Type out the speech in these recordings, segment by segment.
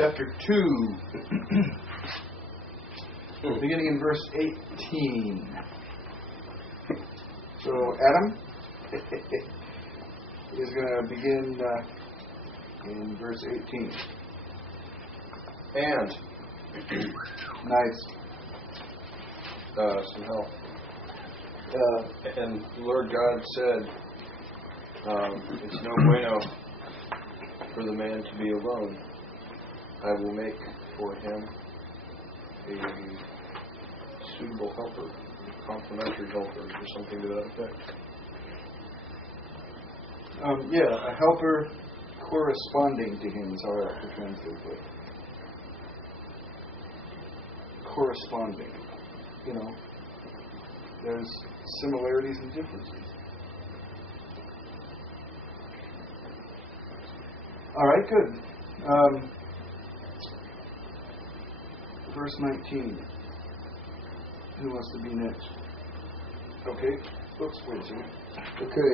chapter 2, beginning in verse 18. So Adam is going to begin in verse 18. And Nice. Some help. And the Lord God said, it's no bueno for the man to be alone. I will make for him a suitable helper, complementary helper, or something to that effect. A helper corresponding to him is how I have to translate it. Corresponding. There's similarities and differences. All right, good. Verse 19. Who wants to be next? Okay. Oops, wait a second. Okay.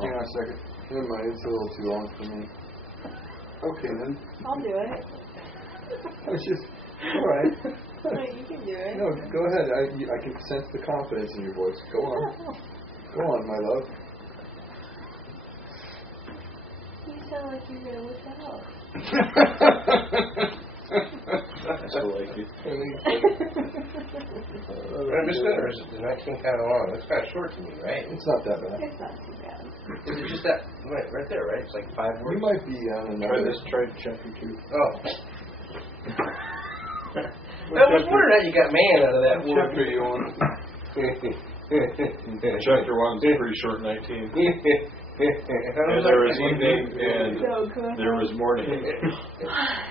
Hang on a second. Never mind, it's a little too long for me. Okay, then. I'll do it. It's just, all right. No, you can do it. No, go ahead. I can sense the confidence in your voice. Go on. Go on, my love. You sound like you're going to look out. I still like you. I'm just going to, the 19 kind of long. It's kind of short to me, right? It's not that bad. It's not too bad. Is it just that, right there, right? It's like 5 words. You might be on another. Try chapter 2. Oh. I was wondering how you got man out of that word. Chapter you on? Chapter 1's pretty short, 19. And there was evening and there was morning.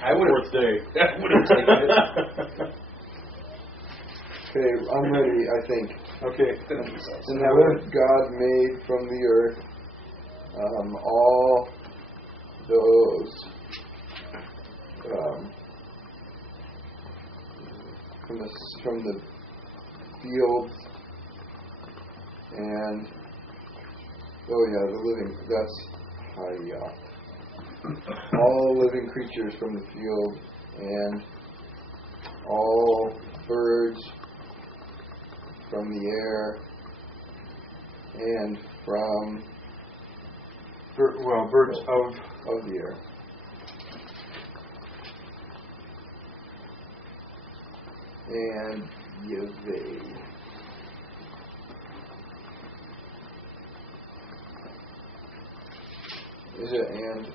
I would have. Fourth day. I would have taken it. Okay, I'm ready, I think. Okay. And the Lord God made from the earth all those from the fields and the living. That's Hayat. All living creatures from the field and all birds from the air and from birds of the air. And Yahweh. Is it and?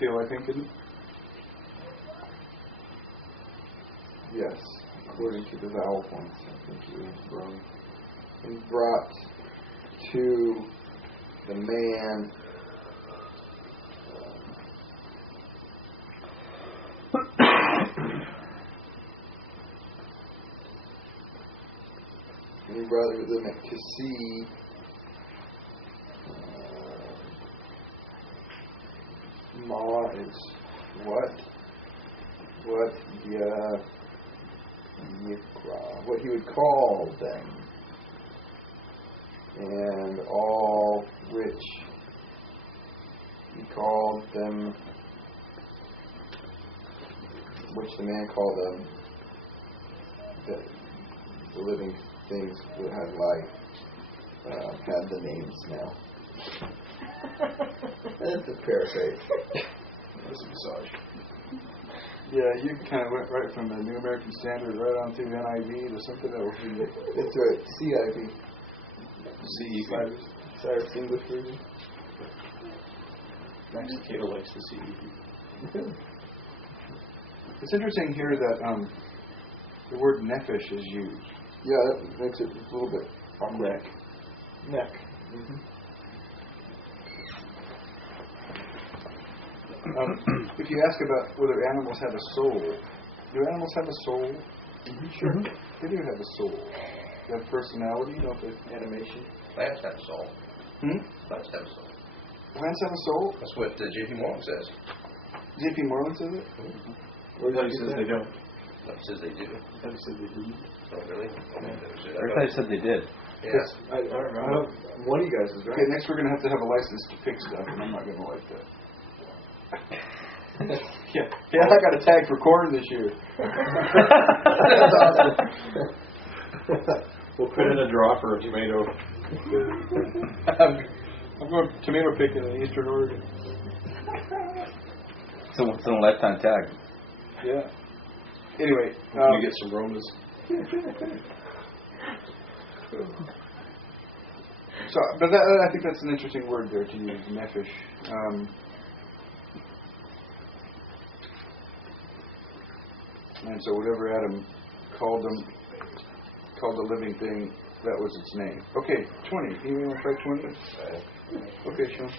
Feel, I think, isn't it? Yes, according to the vowel points, I think it was wrong. And brought to the man and he brought them to see Ma is what what he would call them, and all which he called them, which the man called them, the living things that had life, had the names now. That's a paraphrase. That's a massage. Yeah, you kind of went right from the New American Standard right on through NIV to something else. That's right, CIV. CEV. Cyrus English version. Max Cato likes the CEV. It's interesting here that the word nephesh is used. Yeah, that makes it a little bit Neck. Mm-hmm. If you ask about whether animals have a soul, do animals have a soul? Mm-hmm. Sure. They do have a soul. They have personality, don't they? Animation. Plants have a soul. Plants have a soul. Plants have a soul? That's what J.P. Morgan says. J.P. Morgan says it? Or he says they don't. No, it says they do. I thought he said they didn't. Oh, really? I said they did. Yes. I don't know. One of you guys is right. Okay, next we're going to have a license to pick stuff, and I'm not going to like that. Yeah, I got a tag for corn this year. That's awesome. We'll put in a draw for a tomato. I'm going tomato picking in Eastern Oregon. So it's a lifetime tag. Yeah. Anyway, You get some Romas. So, but I think that's an interesting word there to use, nephesh. And so whatever Adam called the living thing, that was its name. Okay, 20. Anyone want to try 20? Okay, Sean.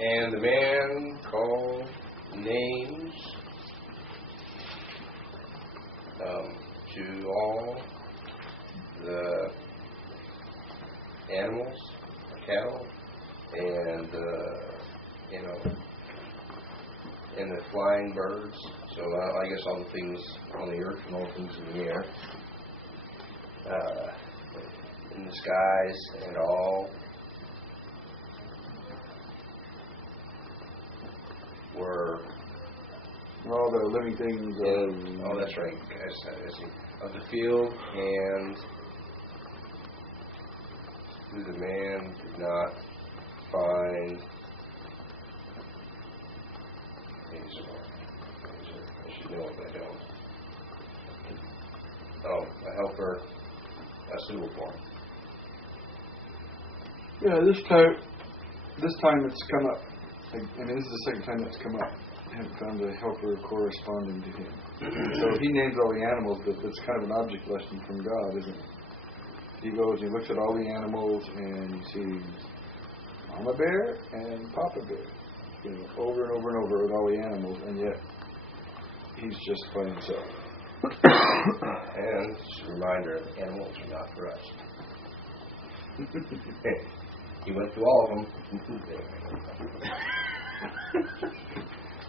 And the man called names to all the animals, cattle, and and the flying birds. So I guess all the things on the earth and all the things in the air, in the skies, and all were. All the living things. Oh, that's right. I see. Of the field, and who the man did not find. I should know if I don't. Oh, a helper, a suitable for him. Yeah, this time it's come up. I mean, this is the second time that's come up. I haven't found a helper corresponding to him. So he names all the animals, but that's kind of an object lesson from God, isn't it? He goes, he looks at all the animals, and he sees Mama Bear and Papa Bear, over and over and over with all the animals, and yet he's just by himself. And just a reminder, animals are not for us. He went through all of them.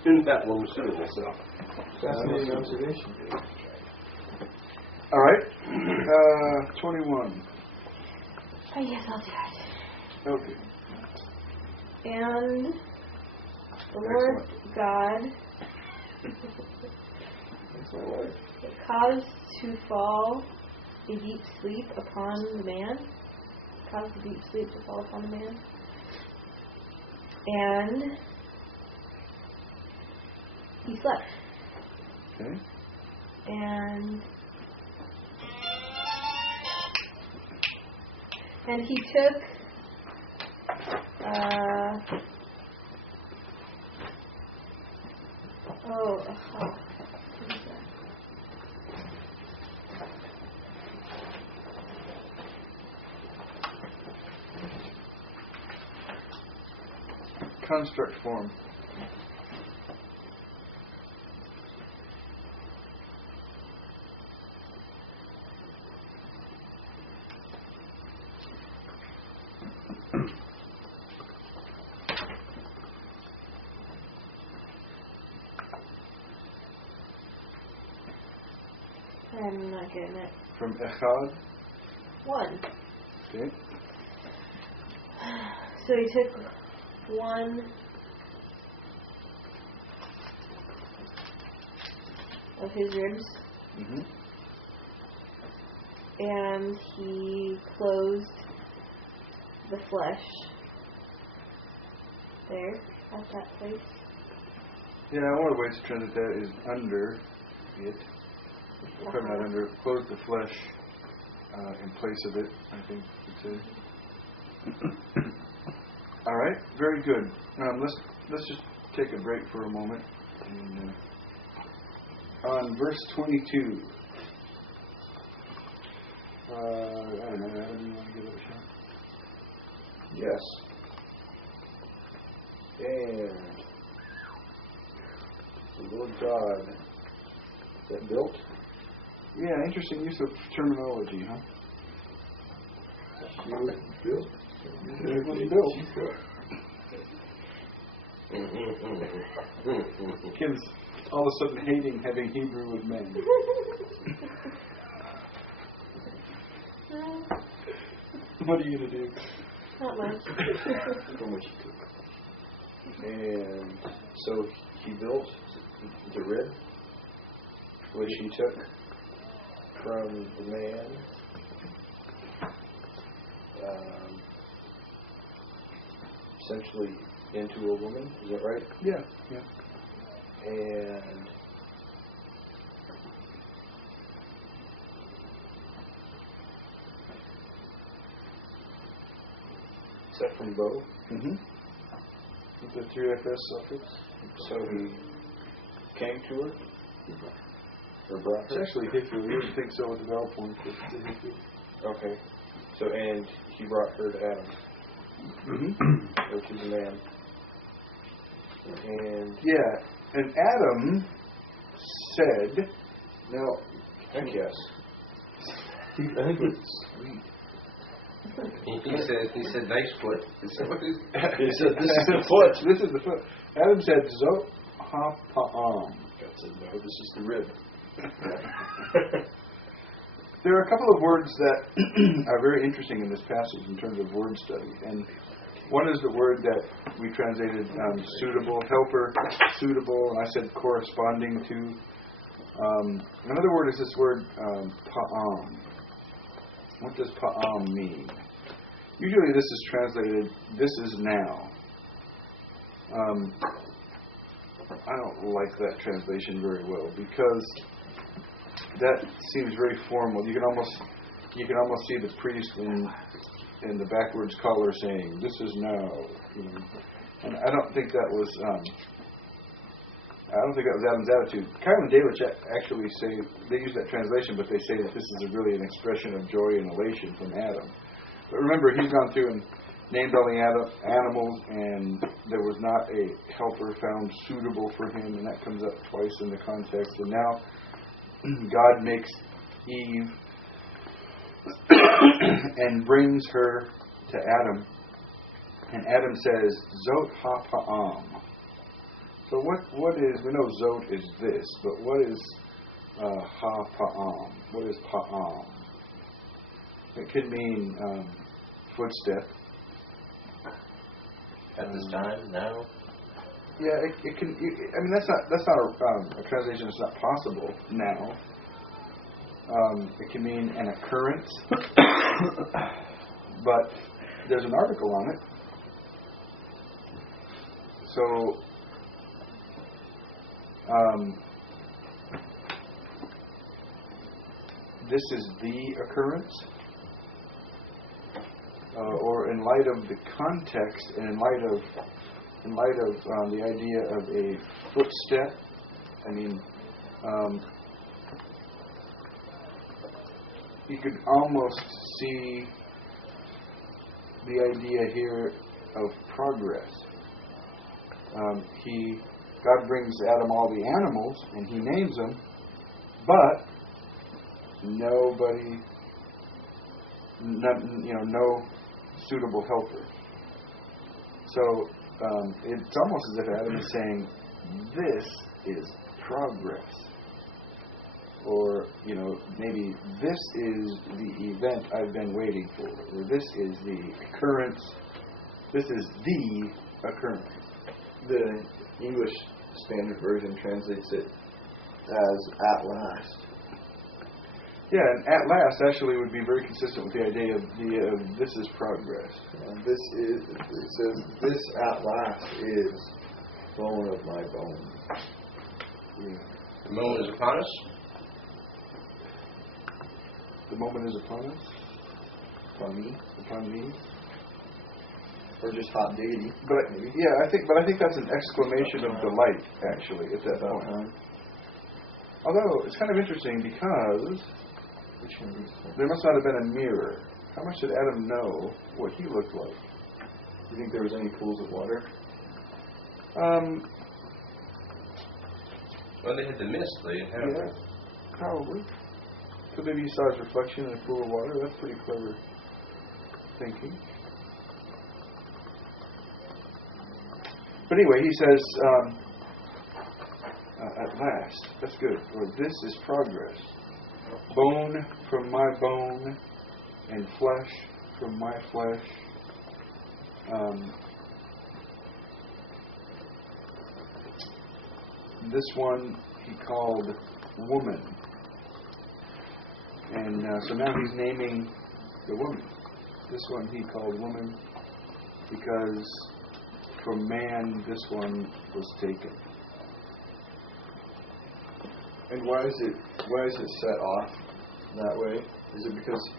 Isn't that one was suitable? So Fascinating observation. All right, 21. Oh, yes, I'll do it. Okay. And the Lord God caused to fall a deep sleep upon the man. Caused a deep sleep to fall upon the man. And he slept. Okay. And he took what is that? Construct form. I'm not getting it. From Echad. 1. Okay. So he took one of his ribs Mm-hmm. and he closed the flesh there at that place. Yeah, one of the ways to translate that is under it. Probably not under. Close the flesh in place of it, I think you'd say. All right, very good. Let's just take a break for a moment. And, on verse 22. I don't know, Adam, you want to give it a shot? Yes. And the Lord God that built. Yeah, interesting use of terminology, huh? She was built. It was built. Kids all of a sudden hating having Hebrew with men. What are you going to do? Not much. How much he took. And so he built the rib, which he took from the man, essentially into a woman. Is that right? Yeah. And is that from Bo? Mm-hmm. With the 3FS suffix. So he came to her? Or brought It's her? actually Hiku. You wouldn't think so with the vowel point, but it's a Hiku. Okay. So, and he brought her to Adam, Mm-hmm. or to the man. And Yeah, and Adam said, now, heck yes. I think it's sweet. He said, nice foot. He said, this is the foot. This is the foot. Adam said, Zot ha-pa'am. God said, no, this is the rib. There are a couple of words that are very interesting in this passage in terms of word study. And one is the word that we translated suitable, helper, suitable, and I said corresponding to. Another word is this word pa'am. What does pa'am mean? Usually this is translated, this is now. I don't like that translation very well because that seems very formal. You can almost see the priest in the backwards collar saying, "This is now." You know? And I don't think that was Adam's attitude. Kyle and Dalich actually say they use that translation, but they say that this is really an expression of joy and elation from Adam. But remember, he's gone through and named all the animals, and there was not a helper found suitable for him, and that comes up twice in the context. And now God makes Eve and brings her to Adam, and Adam says, Zot ha-pa'am. So what is, we know Zot is this, but what is ha-pa'am? What is pa'am? It could mean footstep. At this time, now? Yeah, it can. I mean, that's not a translation that's not possible now. It can mean an occurrence, but there's an article on it. So, this is the occurrence, or in light of the context, and in light of the idea of a footstep. I mean, you could almost see the idea here of progress. God brings Adam all the animals, and he names them, but no suitable helper. So it's almost as if Adam is saying, this is progress. Or, maybe this is the event I've been waiting for. Or this is the occurrence. This is the occurrence. The English Standard Version translates it as at last. Yeah, and at last actually would be very consistent with the idea of this is progress. It says, this at last is bone of my bone. Yeah. The moment is upon us? The moment is upon us. Upon me. Upon me. Or just hot diggity. But I think that's an exclamation of delight actually at that point. Although it's kind of interesting because there must not have been a mirror. How much did Adam know what he looked like? Do you think there was any pools of water? Well, they had the mist. They had. Yeah, probably. So maybe he saw his reflection in a pool of water. That's pretty clever thinking. But anyway, he says, at last. That's good. Or this is progress. Bone from my bone and flesh from my flesh. this one he called woman. And so now he's naming the woman. This one he called woman because from man this one was taken. And why is it set off that way? Is it because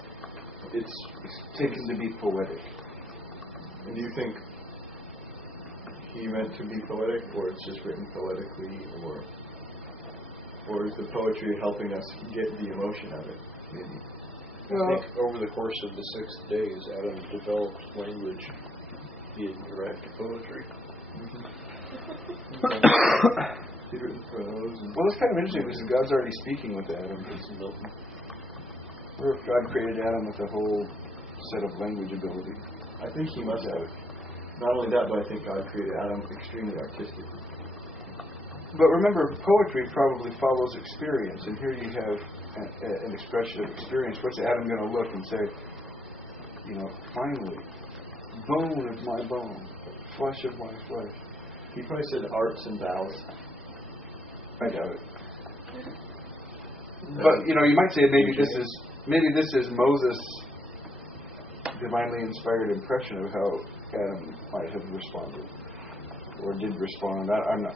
it's Taken to be poetic. And do you think he meant to be poetic, or it's just written poetically, or is the poetry helping us get the emotion of it? Maybe. I think over the course of the 6 days, Adam developed language in direct poetry. He'd written prose. Well, it's kind of interesting because God's already speaking with Adam. Or if God created Adam with a whole set of language ability. I think he must have. Not only that, but I think God created Adam extremely artistic. But remember, poetry probably follows experience, and here you have an expression of experience. What's Adam going to look and say, finally, bone of my bone, flesh of my flesh? He probably said arts and vows. I doubt it. But, you might say maybe this is Moses' divinely inspired impression of how Adam might have responded, or did respond. I'm not,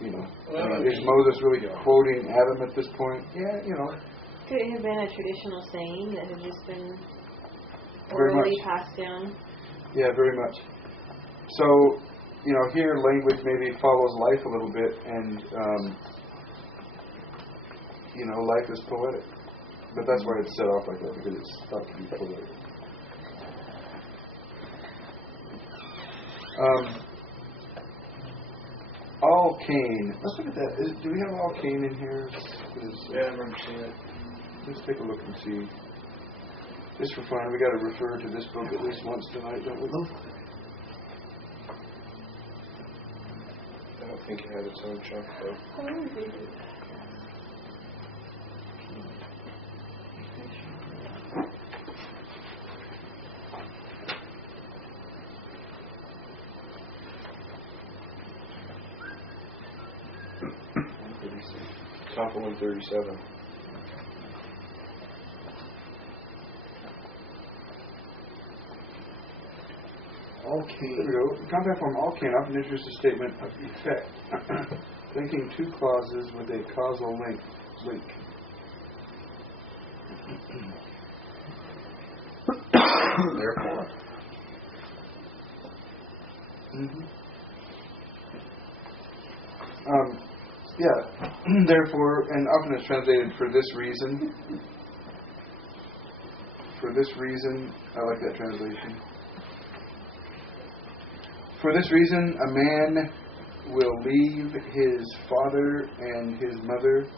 is Moses really quoting Adam at this point? Yeah, Could it have been a traditional saying that had just been Very orally much. passed down? Yeah, very much. So, here language maybe follows life a little bit, and, life is poetic. But that's why it's set off like that, because it's thought to be poetic. All Cain. Let's look at that. Do we have all Cain in here? Yeah, I remember seeing it. Let's take a look and see. Just for fun, we got to refer to this book at least once tonight, don't we? I don't think it had its own chunk, though. Top of 137. All Cain. There we go. The compound form all Cain often introduces a statement of effect, linking two clauses with a causal link. Therefore. Mm-hmm. Therefore, and often it's translated for this reason. For this reason, I like that translation. For this reason, a man will leave his father and his mother,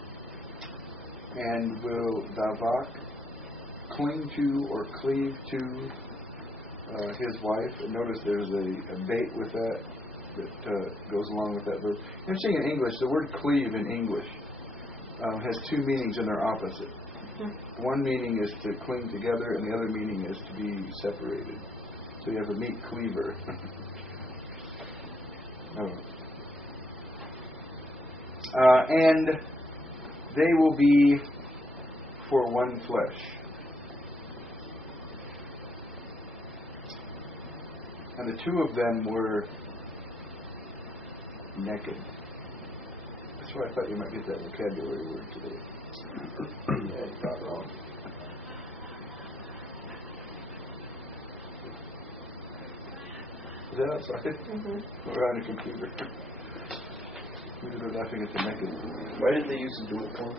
and will davak, cling to or cleave to his wife. And notice there's a bait with that goes along with that verb. I'm saying in English, the word cleave in English has two meanings and they're opposite. Mm-hmm. One meaning is to cling together, and the other meaning is to be separated. So you have a meat cleaver. And they will be for one flesh. And the two of them were naked. That's why I thought you might get that vocabulary word today. Yeah, you got wrong. Is that outside? Mm-hmm. Or on a computer? We're laughing at the naked. Why did they use the dual form?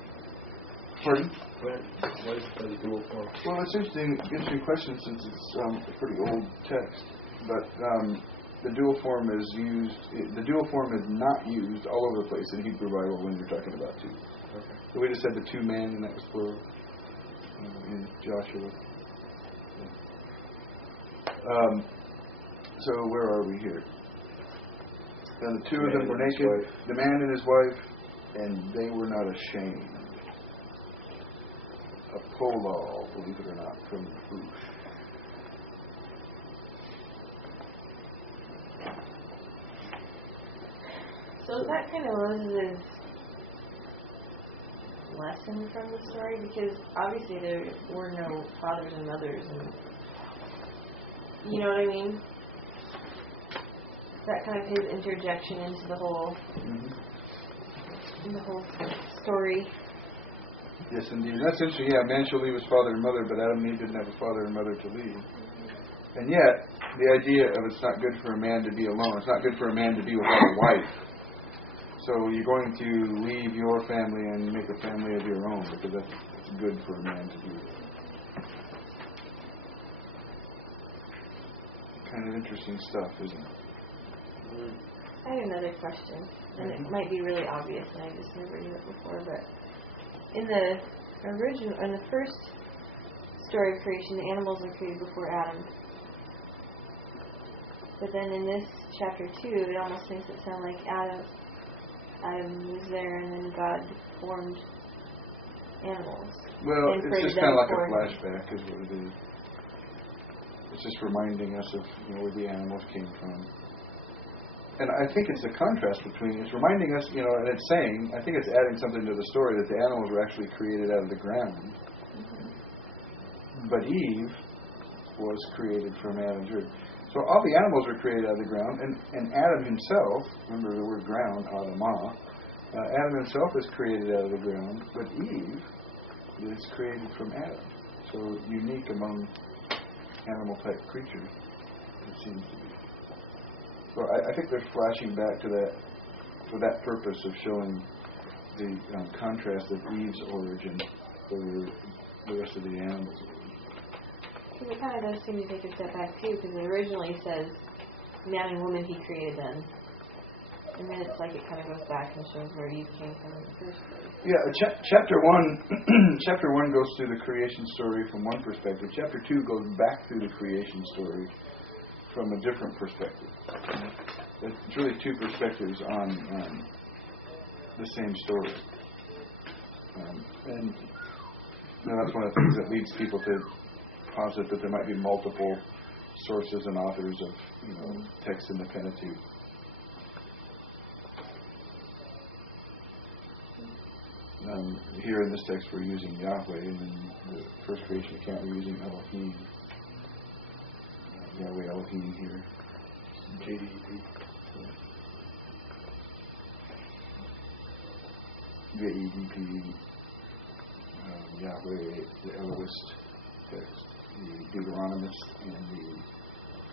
Pardon? Why is it the dual form? Well, it's interesting question since it's a pretty old text. But the dual form is used. The dual form is not used all over the place in Hebrew Bible when you're talking about two. Okay. So we just said the two men, and that was plural in Joshua. So where are we here? And the two of them were naked, the man and his wife, and they were not ashamed. A polal, believe it or not, from Rush. So is that kind of Moses' lesson from the story? Because obviously there were no fathers and mothers, and you know what I mean? That kind of his interjection into the whole, in the whole story. Yes, indeed. That's interesting. Yeah, man shall leave his father and mother, but Adam and Eve didn't have a father and mother to leave. And yet, the idea of it's not good for a man to be alone. It's not good for a man to be without a wife. So you're going to leave your family and make a family of your own, because that's good for a man to do. Kind of interesting stuff, isn't it? I have another question, and it might be really obvious, and I just never knew it before, but in the first story of creation, the animals were created before Adam. But then in this chapter 2, it almost makes it sound like Adam was there, and then God formed animals. Well, and it's just created kind of them like a for him. flashback, is what it is. It's just reminding us of where the animals came from. And I think it's a contrast between, it's reminding us, and it's saying, I think it's adding something to the story that the animals were actually created out of the ground. But Eve was created from Adam's rib. So all the animals were created out of the ground, and Adam himself, remember the word ground, Adamah, Adam himself is created out of the ground, but Eve is created from Adam. So unique among animal-type creatures, it seems to be. So I think they're flashing back to that for that purpose of showing the contrast of Eve's origin over the rest of the animals' origin. Because it kind of does seem to take a step back too, because it originally says man and woman he created them. And then it's like it kind of goes back and shows where Eve came from in the first place. Yeah, chapter 1 chapter 1 goes through the creation story from one perspective. Chapter 2 goes back through the creation story from a different perspective. It's really two perspectives on the same story. And that's one of the things that leads people to posit that there might be multiple sources and authors of texts in the Pentateuch. Here in this text we're using Yahweh, and in the first creation account we're using Elohim. Yahweh Elohim here. JEP. JEDP. Yahweh, the Elohist text, the Deuteronomist, and the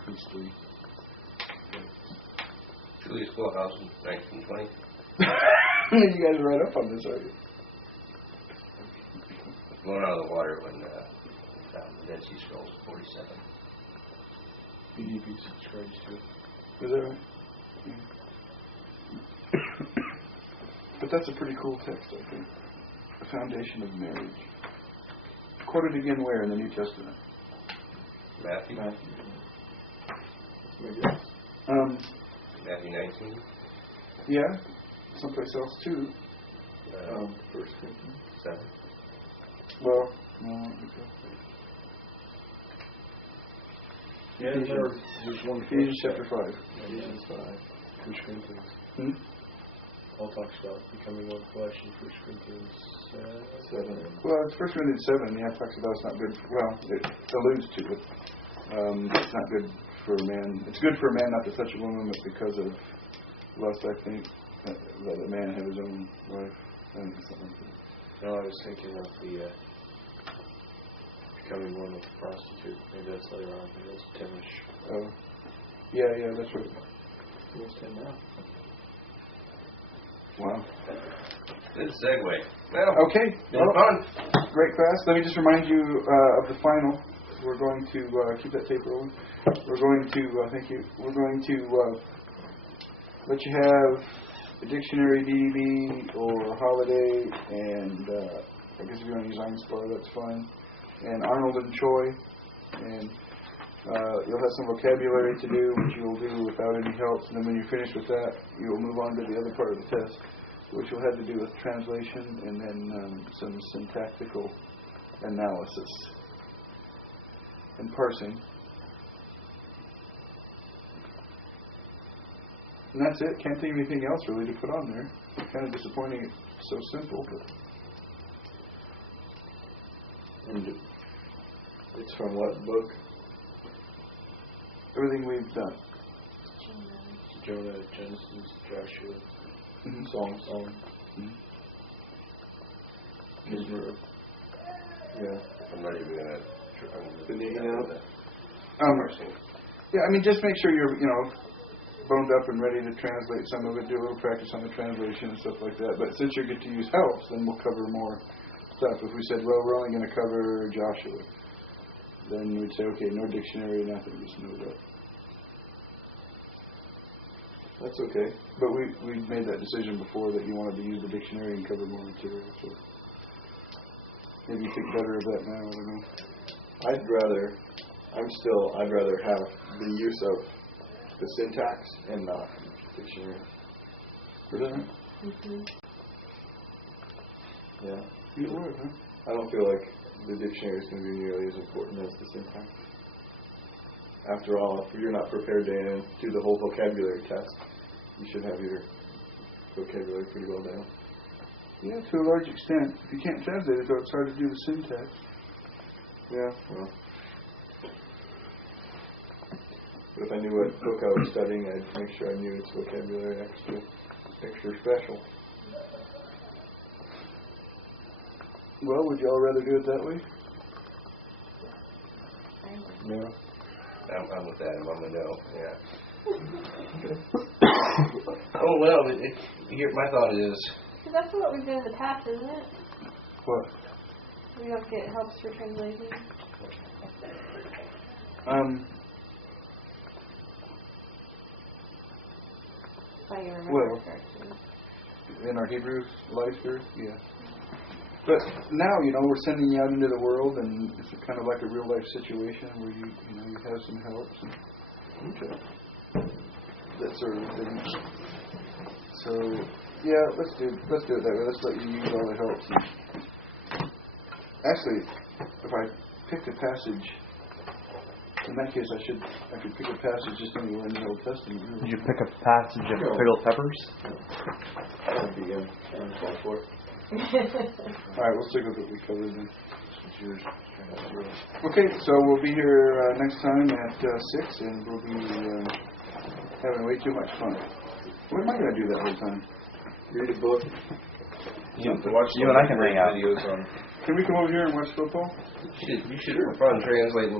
priestly text. Julius Schoolhouse in 1920. You guys are right up on this, aren't you? Blown out of the water when found the Dead Sea Scrolls 47. EDP subscribes to it. Is that right? Yeah. But that's a pretty cool text, I think. The foundation of marriage. Quoted again where in the New Testament? Matthew. Matthew 19. Yeah. Someplace else too. 1 Corinthians 7. Well, no. Yeah, there's one. Ephesians chapter 5. Ephesians 5. 1 Corinthians. Paul talks about becoming one flesh in 1 Corinthians 7. Well, it's 1 Corinthians 7. Yeah, it talks about it's not good. It alludes to it. It's not good for a man. It's good for a man not to touch a woman, but because of lust, I think, let a man have his own wife. I think it's something like that. No, I was thinking of the becoming one with the prostitute. Maybe that's later on. Maybe that's 10-ish. Oh. Yeah, that's right. Almost 10 now. Wow. Good segue. Well, okay. fun. Great class. Let me just remind you of the final. We're going to keep that tape rolling. We're going to, thank you. We're going to let you have a dictionary DB or holiday, and I guess if you want to use Einspar, that's fine. And Arnold and Choi, and you'll have some vocabulary to do, which you'll do without any help. And then when you're finished with that, you'll move on to the other part of the test, which will have to do with translation and then some syntactical analysis and parsing. And that's it. Can't think of anything else really to put on there. Kind of disappointing. It's so simple, but And it's from what book? everything we've done. Jonah, Genesis, Joshua, Psalm. Israel. Yeah. I'm not even gonna. Yeah, I mean, just make sure you're, boned up and ready to translate some of it. Do a little practice on the translation and stuff like that. But since you get to use helps, then we'll cover more stuff. If we said, well, we're only going to cover Joshua, then we'd say, okay, no dictionary, nothing, just note it up. That's okay. But we made that decision before that you wanted to use the dictionary and cover more material. So maybe you think better of that now. I don't know. I'd rather have the use of the syntax and not dictionary. Really? Yeah. You would, huh? I don't feel like the dictionary is going to be nearly as important as the syntax. After all, if you're not prepared to do the whole vocabulary test, you should have your vocabulary pretty well down. Yeah, to a large extent. If you can't translate it, though, it's hard to do the syntax. Yeah, well. But if I knew what book I was studying, I'd make sure I knew its vocabulary extra special. Well, would you all rather do it that way? Yeah. I'm with that. I'm a no. Yeah. Oh well, here my thought is. Because that's what we've done in the past, isn't it? What? We don't get helps for translating. If I remember Well, correctly. in our Hebrew life here, yeah. But now, we're sending you out into the world, and it's kind of like a real life situation where you have some helps and that sort of thing. So, yeah, let's do it that way. Let's let you use all the helps. Actually, if I picked a passage, in that case, I could pick a passage just anywhere in the Old Testament. Really. Did you pick a passage of pickled peppers? That would be in 24. All right, we'll stick with what we covered then. Okay, so we'll be here next time at 6, and we'll be having way too much fun. What am I going to do that whole time? Read a book. You and I can hang out. Can we come over here and watch football? You should for fun translate